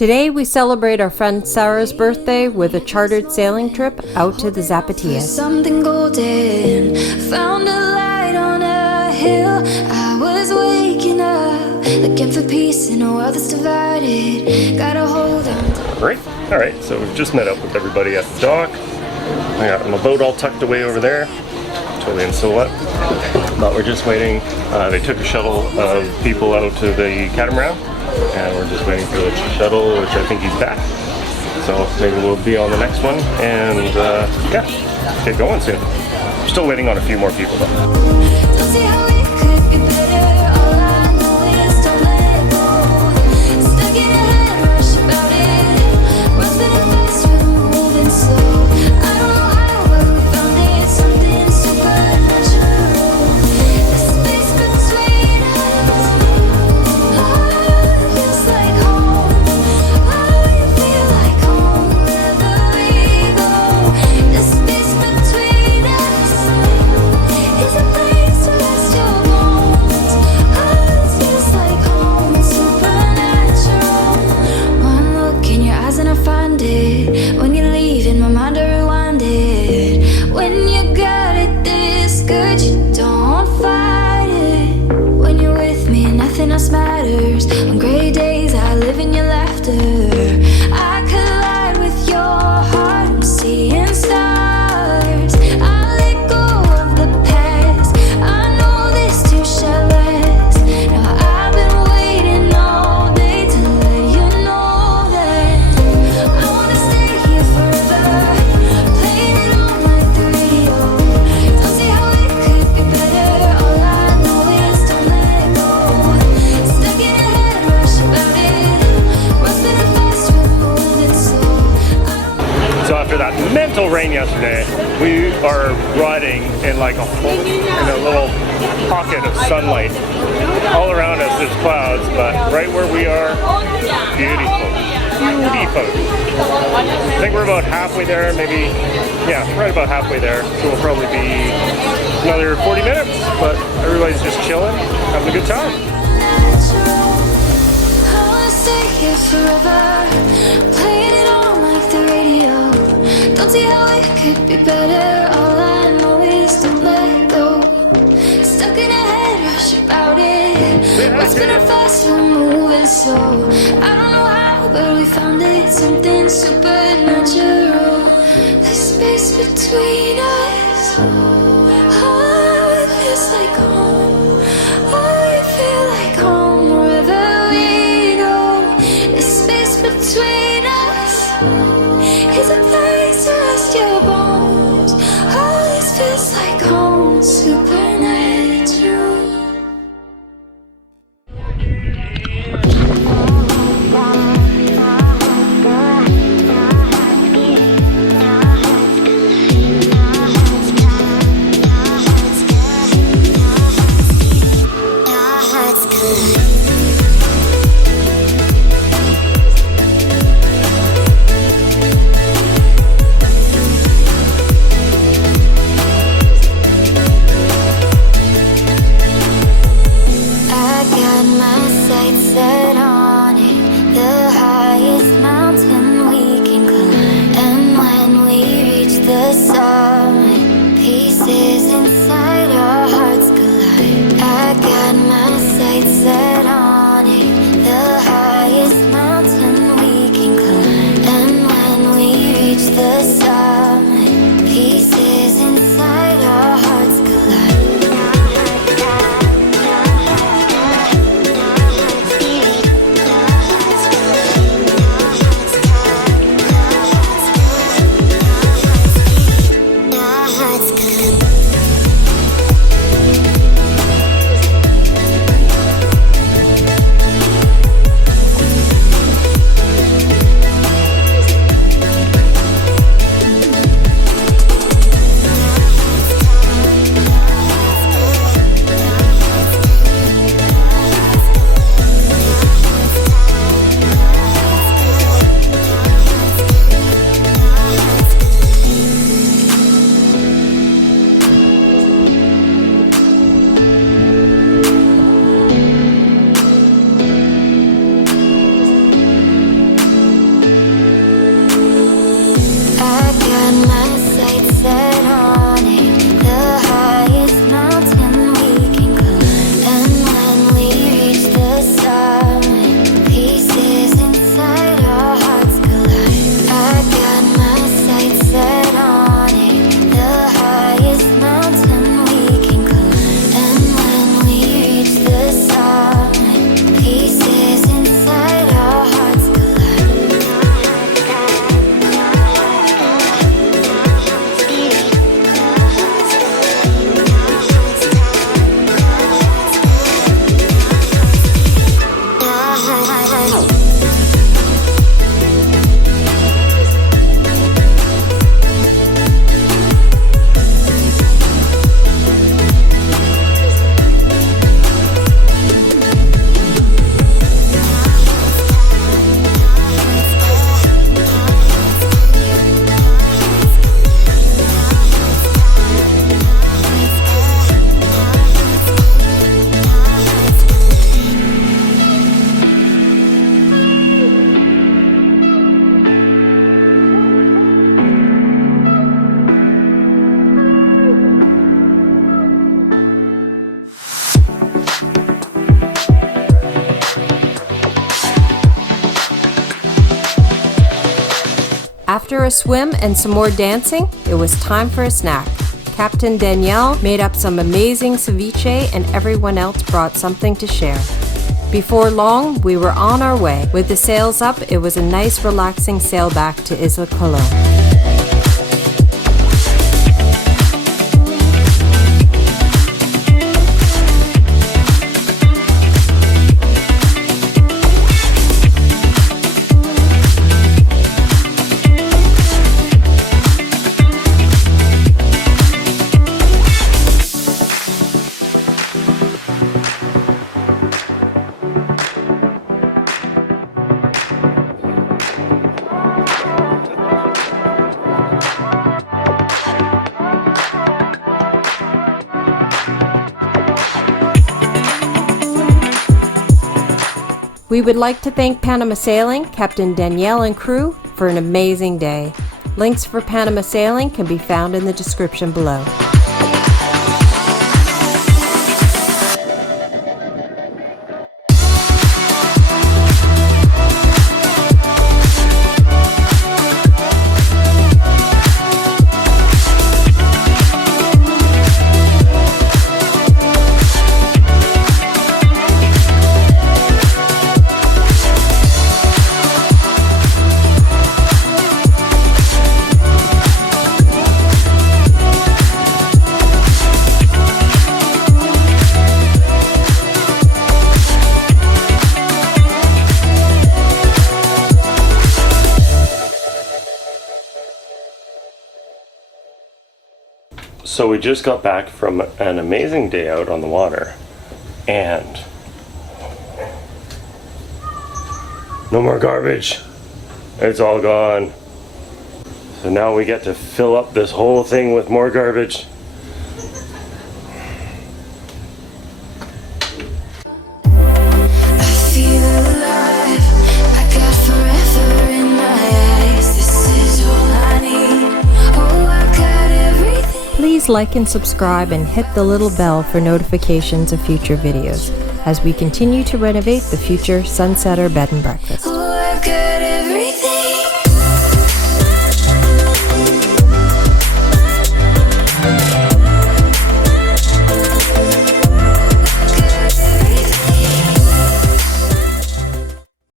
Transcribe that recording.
Today we celebrate our friend Sarah's birthday with a chartered sailing trip out to the Zapatillas. Something golden, found a light on a hill. I was waking up, looking for peace in a world that's divided. Got a hold on. Great. All right, so we've just met up with everybody at the dock. I got my boat all tucked away over there, totally in silhouette. But we're just waiting. They took a shuttle of people out to the catamaran, and we're just waiting for the shuttle, which I think he's back. So maybe we'll be on the next one, and yeah, get going soon. We're still waiting on a few more people though. When you leave in my mind I rewind it. When you got it this good, you don't fight it. When you're with me, nothing else matters. On gray days, I live in your laughter. I collide with your heart, I'm seeing stars. I let go of the past, I know this too shall last. Now I've been waiting all day to let you know that I wanna stay here forever, playing it on like the radio. Don't see how it could be better, all I know is don't let go. Stuck in a head rush about it, we're spinning fast, we're moving slow. So after that mental rain yesterday, we are riding in like a little pocket of sunlight. All around us there's clouds, but right where we are, beautiful. Beautiful. I think we're about halfway there, maybe, yeah, right about halfway there. So we'll probably be another 40 minutes, but everybody's just chilling, having a good time. I wanna stay here forever, playing it on like the radio. Don't see how it could be better, all I know is don't let go. Stuck in a head rush about it, we're spinning fast, we're moving slow. I don't know how, but we found it, something supernatural. The space between us, oh, it feels like home. Oh, it feel like home wherever we go. The space between us is a place to rest your bones. Oh, this feels like home, supernatural. After a swim and some more dancing, it was time for a snack. Captain Danielle made up some amazing ceviche and everyone else brought something to share. Before long, we were on our way. With the sails up, it was a nice relaxing sail back to Isla Colón. We would like to thank Panama Sailing, Captain Danielle and crew, for an amazing day. Links for Panama Sailing can be found in the description below. So we just got back from an amazing day out on the water, and no more garbage. It's all gone. So now we get to fill up this whole thing with more garbage. Please like and subscribe and hit the little bell for notifications of future videos as we continue to renovate the future Sunsetter Bed and Breakfast. Oh, I got